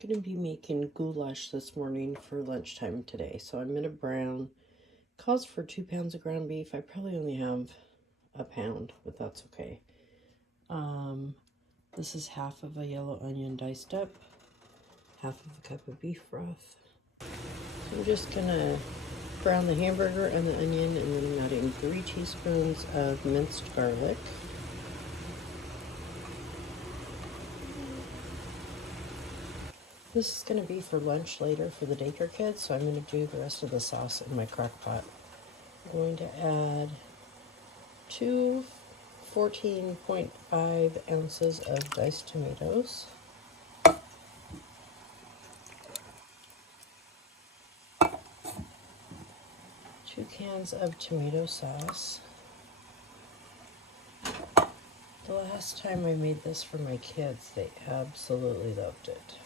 Going to be making goulash this morning for lunchtime today. So I'm in a brown. Calls for 2 pounds of ground beef. I probably only have a pound, but that's okay. This is half of a yellow onion diced up, half of a cup of beef broth. So I'm just gonna brown the hamburger and the onion, and then I'm adding 3 teaspoons of minced garlic. This is going to be for lunch later for the daycare kids, so I'm going to do the rest of the sauce in my crock pot. I'm going to add 2 14.5 ounces of diced tomatoes. 2 cans of tomato sauce. The last time I made this for my kids, they absolutely loved it.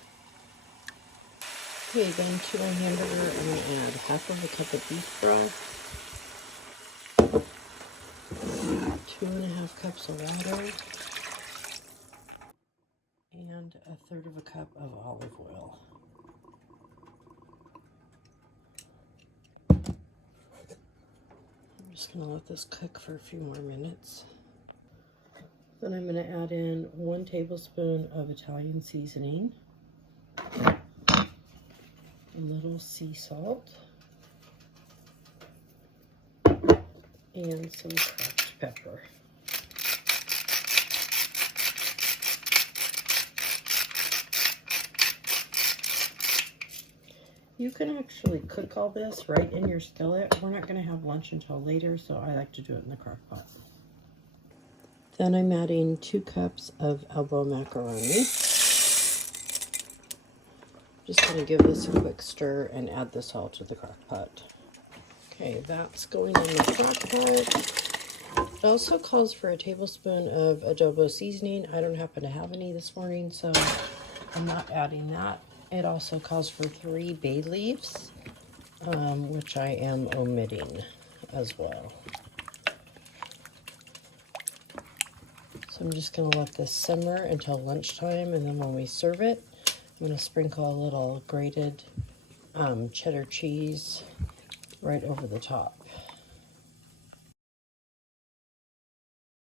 Okay, then to my hamburger, I'm going to add half of a cup of beef broth, 2.5 cups of water, and 1/3 of a cup of olive oil. I'm just going to let this cook for a few more minutes. Then I'm going to add in 1 tablespoon of Italian seasoning, a little sea salt, and some cracked pepper. You can actually cook all this right in your skillet. We're not going to have lunch until later, so I like to do it in the crock pot. Then I'm adding 2 cups of elbow macaroni. Just going to give this a quick stir and add this all to the crock pot. Okay, that's going in the crock pot. It also calls for a tablespoon of adobo seasoning. I don't happen to have any this morning, so I'm not adding that. It also calls for 3 bay leaves, which I am omitting as well. So I'm just going to let this simmer until lunchtime, and then when we serve it, I'm going to sprinkle a little grated cheddar cheese right over the top.